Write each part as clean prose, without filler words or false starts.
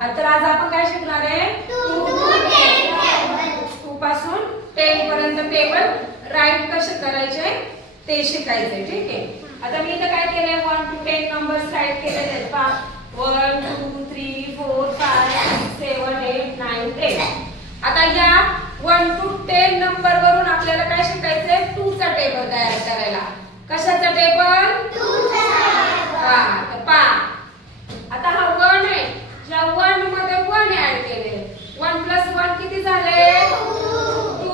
तर आज आपण काय शिकणार आहे 2 पासून 10 पर्यंत टेबल राईट कसे करायचे ते शिकायचे. ठीक आहे. आता मी इथे काय केलंय 1 to 10 नंबर्स राईट केलेले आहेत. पहा 1 2 3 4 5 6 7 8 9 10. आता या 1 to 10 नंबर वरून आपल्याला काय शिकायचंय 2 चा टेबल तयार करायला. कशाचा टेबल 2 चा. हां तर पहा आता हा 1 आहे. या 1 मध्ये 1 ऍड केले. 1 प्लस 1 किती झाले 2.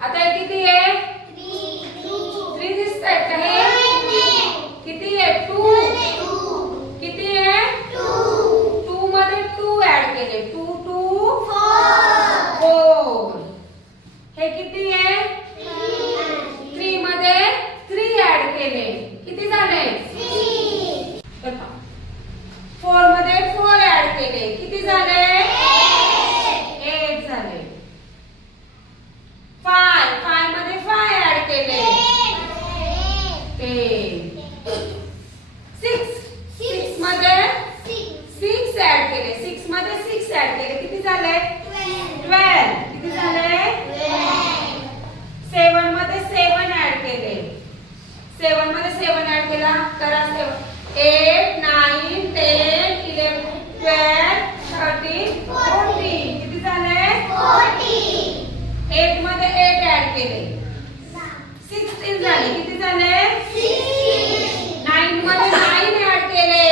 आता हे किती आहे 3 दिसतंय का हे किती आहे 2. किती आहे 2 मध्ये 2 ऍड केले. 2 2 4. हे किती आहे 3 मध्ये 3 ऍड केले. किती झाले 4 मध्ये 4 ऍड केले. किती झाले 8 झाले. 5 मध्ये 5 ऍड केले 10. 6 मध्ये 6 ऍड केले. 6 मध्ये 6 ऍड केले. किती झाले 12. किती झाले 7 मध्ये 7 ऍड केले. 7 मध्ये 7 ऍड केला. करा 7 8 9 10 11 12 13 14. किती झाले 8 मध्ये 8 ऍड केले 16 झाले. किती झाले 9 मध्ये 9 ऍड केले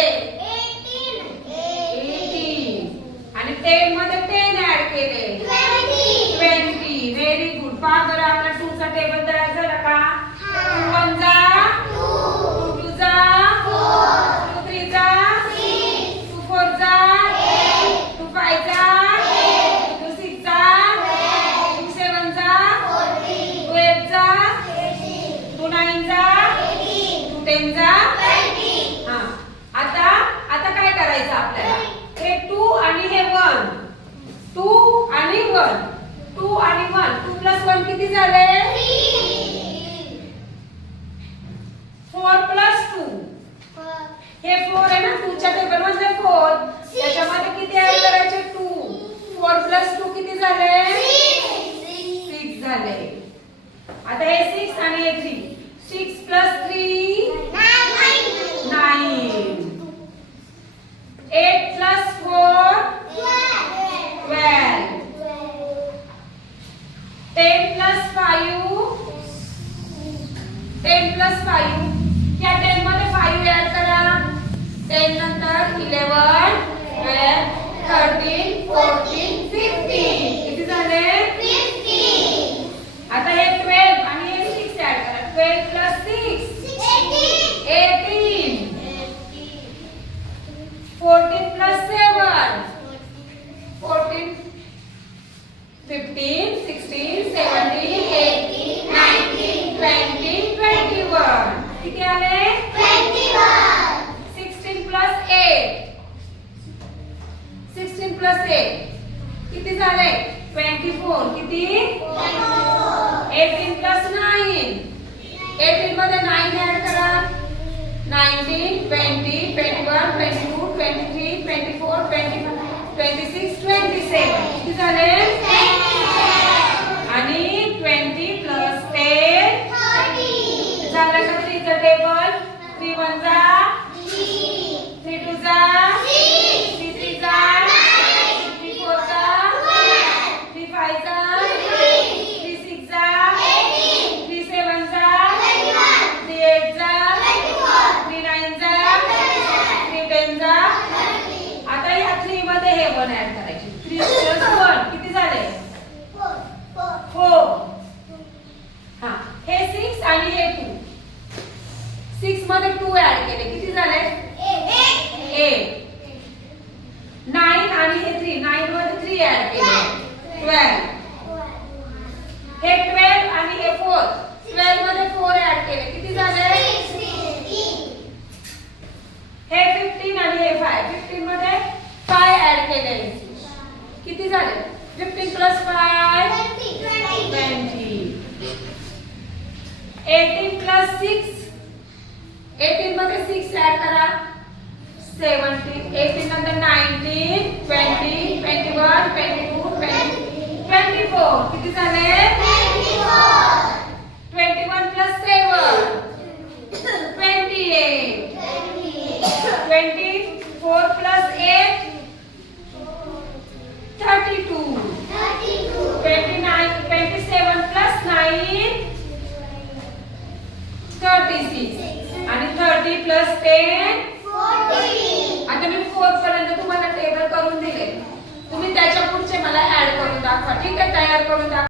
18. आणि 10 मध्ये 10 ऍड केले 20. Very good. पहा बरं आपला 2 चा टेबल तयार झाला का. 2 1 जा 2 2 जा 2 3 जा 2 4 जा 2 5 जा 2 6 जा 2 7 जा 2 8 जा 2 9 जा 2 10 जा. हां आता काय करायचं आपल्याला हे 2 आणि हे 1 2 आणि 1 2 आणि 1 2 प्लस 1 किती झाले 4 प्लस 2. हे 4 आहे ना 2 च्या टेबल मध्ये 4. त्याच्यामध्ये किती ऍड करायचे 2. 4 प्लस 2 किती झाले 6 झाले. आता हे 6 आणि हे 3. 6 प्लस 3 9. 8 प्लस 4 12. 10 plus 5 10 plus 5. या 10 मध्ये 5 ऍड करा. 10 नंतर 11 12 13 14 15. किती झाले 50. आता हे 12 आणि हे 6 ऍड करा. 12 प्लस 6 18. 14 प्लस 7 14 15 16 17 18 19 20 21. किती आले 16 प्लस 8 16 प्लस 8 किती झाले 24. किती 18 प्लस 9 18 मध्ये 9 ऍड करा. 19 20 21 22 23 24 25 26 27. किती झाले आणि 20 प्लस 10 झालं का 3 चा टेबल. 3 1 जा 3 2 जा 3 3 जा 3 4 जा 3 5 जा 3 6 जा 3 7 जा 3 8 जा 3 9 जा 3 10 जा. आता या 3 मध्ये हे 1 ऍड करायचे. 3 प्लस 1 किती झाले 4. हां हे 6 आणि हे 2. 6 मध्ये 2 ऍड केले. किती झाले 8. 9 आणि हे 3. 9 मध्ये 3 ऍड केले 12. हे 12 आणि हे 4. 12 मध्ये 4 ऍड केले. किती झाले हे 15 आणि हे 5. 15 मध्ये 5 ऍड केले. किती झाले 15 प्लस 5 20. 18 प्लस 6 18 मध्ये 6 ऍड करा. किती झाले 21 प्लस 7 28 24 प्लस 8 32 29 27 प्लस 9 36 आणि 30 प्लस 10 आता मी 4 पर्यंत तुम्हाला टेबल करून दिले. तुम्ही त्याच्या पुढचे मला ऍड करून दाखवा. ठीक आहे, तयार करून दाखवा.